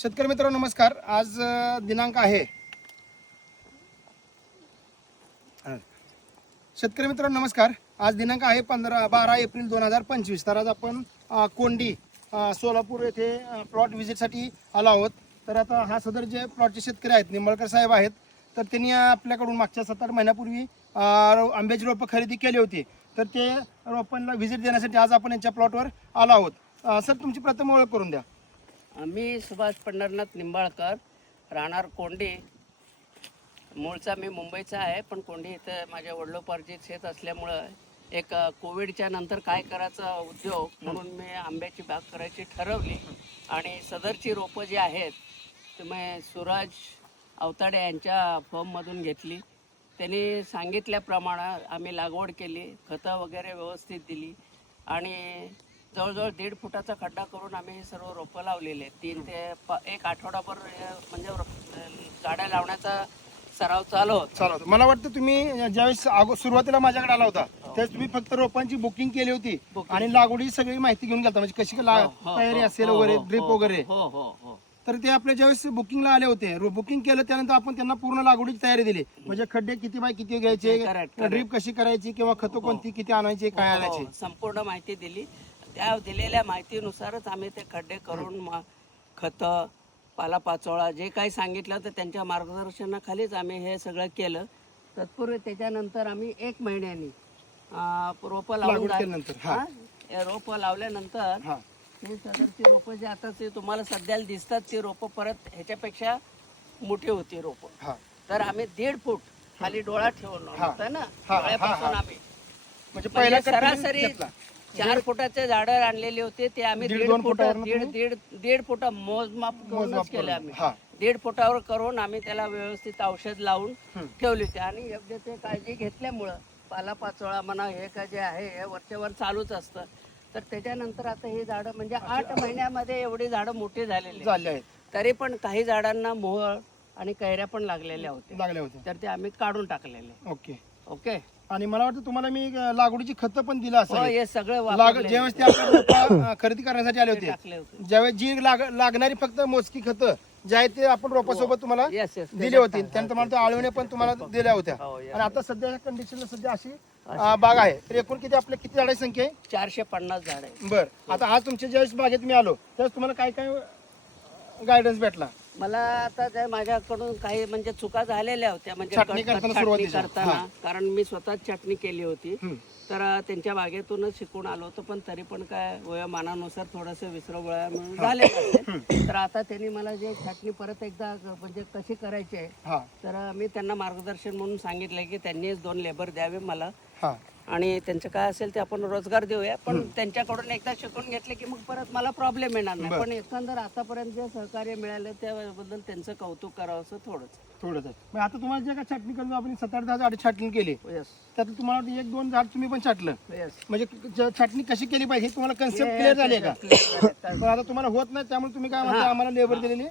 शेतकरी मित्र नमस्कार. आज दिनांक आहे. शेतकरी मित्र नमस्कार. आज दिनांक आहे पंधरा बारा एप्रिल दोन हजार पंचवीस. तर आज आपण कोंडी सोलापूर येथे प्लॉट व्हिजिटसाठी आलो आहोत. तर आता हा सदर जे प्लॉटचे शेतकरी आहेत निंबाळकर साहेब आहेत तर त्यांनी आपल्याकडून मागच्या सात आठ महिन्यापूर्वी आंब्याची रोपं खरेदी केली होती. तर ते रोपांना व्हिजिट देण्यासाठी आज आपण यांच्या प्लॉटवर आलो आहोत. सर तुमची प्रथम ओळख करून द्या. मी सुभाष पंढरनाथ निंबाळकर राहणार कोंडी. मूळचा मी मुंबईचा आहे पण कोंडी इथं माझ्या वडिलोपार्जित शेत असल्यामुळं एक कोविडच्या नंतर काय करायचा उद्योग म्हणून मी आंब्याची बाग करायची ठरवली. आणि सदरची रोपं जी आहेत ते मी सुराज अवताडे यांच्या फर्ममधून घेतली. त्यांनी सांगितल्याप्रमाणे आम्ही लागवड केली खतं वगैरे व्यवस्थित दिली. आणि जवळजवळ दीड फुटाचा खड्डा करून आम्ही हे सर्व रोपं लावलेले आहेत. तीन ते प एक आठवडाभर म्हणजे रोप- गाड्या लावण्याचा सराव चालू होता. चालू मला वाटतं तुम्ही ज्यावेळेस अगो- सुरुवातीला माझ्याकडे आला होता त्यावेळेस तुम्ही फक्त रोपांची बुकिंग केली होती Booking. आणि लागवडीची सगळी माहिती घेऊन गेलता म्हणजे कशी ला- हो, हो, तयारी हो, असेल हो, वगैरे हो, ड्रिप हो, वगैरे. हो हो हो. तर ते आपल्या ज्यावेळेस बुकिंगला आले होते बुकिंग केलं त्यानंतर आपण त्यांना पूर्ण लागवडीची तयारी दिली. म्हणजे खड्डे किती बाय किती घ्यायचे Correct. ड्रिप कशी करायची किंवा खतं कोणती किती आणायची काय आणायची? हो, संपूर्ण माहिती दिली. त्या दिलेल्या माहितीनुसारच आम्ही ते खड्डे करून मा- खतं पालापाचोळा जे काही सांगितलं तर त्यांच्या मार्गदर्शनाखालीच आम्ही हे सगळं केलं तत्पूर्वी त्याच्यानंतर आम्ही एक महिन्यानी अं, रोपं लावून लागवड केल्यानंतर, हा. हा, हे रोपं लावल्यानंतर हा हे सदरची रोपं जे आता ते तुम्हाला सध्याला दिसतात ती रोपं परत ह्याच्यापेक्षा मोठी होती रोपं हा तर आम्ही दीड फूट खाली डोळा ठेवून. होतं ना हा, हा, डोळ्यापासून हा. आम्ही म्हणजे पहिला म्हणजे cut सरासरी घेतला. चार फुटाचे झाडं आणलेली होते ते आम्ही दीड दीड दोन फुट फुटावरनं दीड तुम्ही? दीड दीड फुट मोजमाप मोजमाप करूनच केले करून. आम्ही हा. दीड फुटावर करून आम्ही त्याला व्यवस्थित औषध लावून हम्म. ठेवली होती आणि योग्य ते काळजी घेतल्यामुळं पालापाचोळा म्हणा हे का जे आहे हे वरच्यावर चालूच असतं तर त्याच्यानंतर आता ही झाडं म्हणजे आठ महिन्यामध्ये एवढी झाडं मोठी झालेली आहेत. झाले आहेत तरी पण काही झाडांना मोहळ आणि कैऱ्या पण लागलेल्या होत्या लागले होते तर ते आम्ही काढून टाकलेले ओके ओके आणि मला वाटतं तुम्हाला मी लागवडीची खतं पण दिलं हो असं हे सगळं लाग ज्यावेळेस ते रोपं, अं, खरेदी करण्यासाठी आले होते टाकले होते. ज्यावेळेस जी लाग लागणारी फक्त मोजकी खतं जे आहेत ते आपण रोपासोबत तुम्हाला येस येस दिले होते. त्यानंतर मला आळवणे पण तुम्हाला दिल्या होत्या. हो. आणि आता सध्या कंडिशनला सध्या अशी अं, बाग आहे. तर एकूण किती आपल्या किती झाडाची संख्या? आहे चारशे पन्नास झाड आहे बर. आता आज तुमच्या ज्यावेळेस बागेत मी आलो त्यावेळेस तुम्हाला काय काय गायडन्स भेटला? मला आता त्या माझ्याकडून काही म्हणजे चुका झालेल्या होत्या म्हणजे कट- करताना छाटणी सुरुवातीच्या. करताना. कारण मी स्वतःच छाटणी केली होती. तर त्यांच्या बागेतूनच शिकून आलो होतो पण तरी पण काय वयोमानानुसार थोडस विसरवळा म्हणून झाले तर आता त्यांनी मला जे छाटणी परत एकदा म्हणजे कशी करायची आहे हा. तर मी त्यांना मार्गदर्शन म्हणून सांगितलं की त्यांनीच दोन लेबर द्यावे मला. हा. आणि त्यांचं काय असेल ते आपण रोजगार देऊया. पण त्यांच्याकडून एकदा शिकून घेतले की मग परत मला प्रॉब्लेम येणार नाही. पण एकंदर आतापर्यंत जे सहकार्य मिळालं त्याबद्दल त्यांचं कौतुक करावं असं थोडंच. थोडंच मग आता तुम्हाला जे काय छाटणी करून आपण सात आठ दहा झाड छाटणी केली. येस त्यात तुम्हाला एक दोन झाड तुम्ही पण छाटलं म्हणजे छाटणी कशी केली पाहिजे तुम्हाला कन्सेप्ट क्लिअर झाली का? पण आता तुम्हाला होत नाही त्यामुळे तुम्ही काय म्हणता? आम्हाला लेबर दिलेली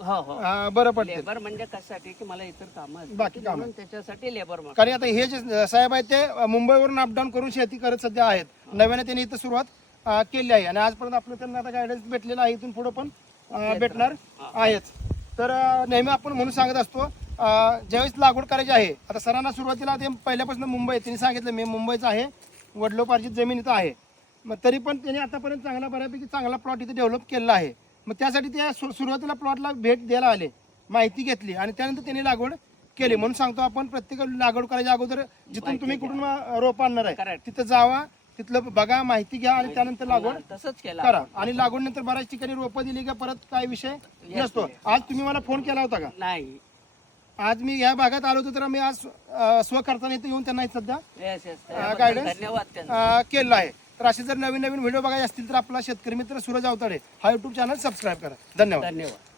हो हो. अं, बरं पडते लेबर म्हणजे कशासाठी? की मला इतर कामं. बाकी कामं. म्हणून त्याच्यासाठी लेबर कारण आता हे जे साहेब आहेत ते अं, मुंबईवरून अपडाऊन करून शेती करत सध्या आहेत. नव्याने त्यांनी इथं सुरुवात अं, केली आहे. आणि आजपर्यंत आपलं त्यांना आता गायडन्स भेटलेला आहे. इथून पुढे पण अं, भेटणार. आहेच तर अं, नेहमी आपण म्हणून सांगत असतो अं, ज्यावेळेस लागवड करायची आहे आता सरांना सुरुवातीला ते पहिल्यापासून मुंबई त्यांनी सांगितलं मी मुंबईचं आहे वडलोपार्जित जमीन इथं आहे. मग तरी पण त्यांनी आतापर्यंत चांगला बऱ्यापैकी चांगला प्लॉट इथे डेव्हलप केलेला आहे. मग त्यासाठी ते सु- सुरुवातीला प्लॉटला भेट द्यायला आले. माहिती घेतली आणि त्यानंतर त्यांनी लागवड केली. म्हणून सांगतो आपण प्रत्येक लागवड करायच्या अगोदर जिथून तुम्ही कुठून अं, रोप आणणार आहे Correct. तिथं जावा तिथलं बघा माहिती घ्या आणि त्यानंतर लागवड तसंच केलं करा. आणि लागवडनंतर बऱ्याच ठिकाणी रोपं दिली का परत काय विषय नसतो. आज तुम्ही मला फोन केला होता का? नाही. आज मी या भागात आलो होतो तर मी आज अं, स्वखर्चाने इथं येऊन त्यांना सध्या येस येस guidance? धन्यवाद त्यांचं. अं, केलेला आहे. तर असे जर नवीन नवीन व्हिडिओ बघायचे असतील तर आपला शेतकरी मित्र सूरज अवताडे हा युट्यूब चॅनल सबस्क्राईब करा. धन्यवाद. धन्यवाद.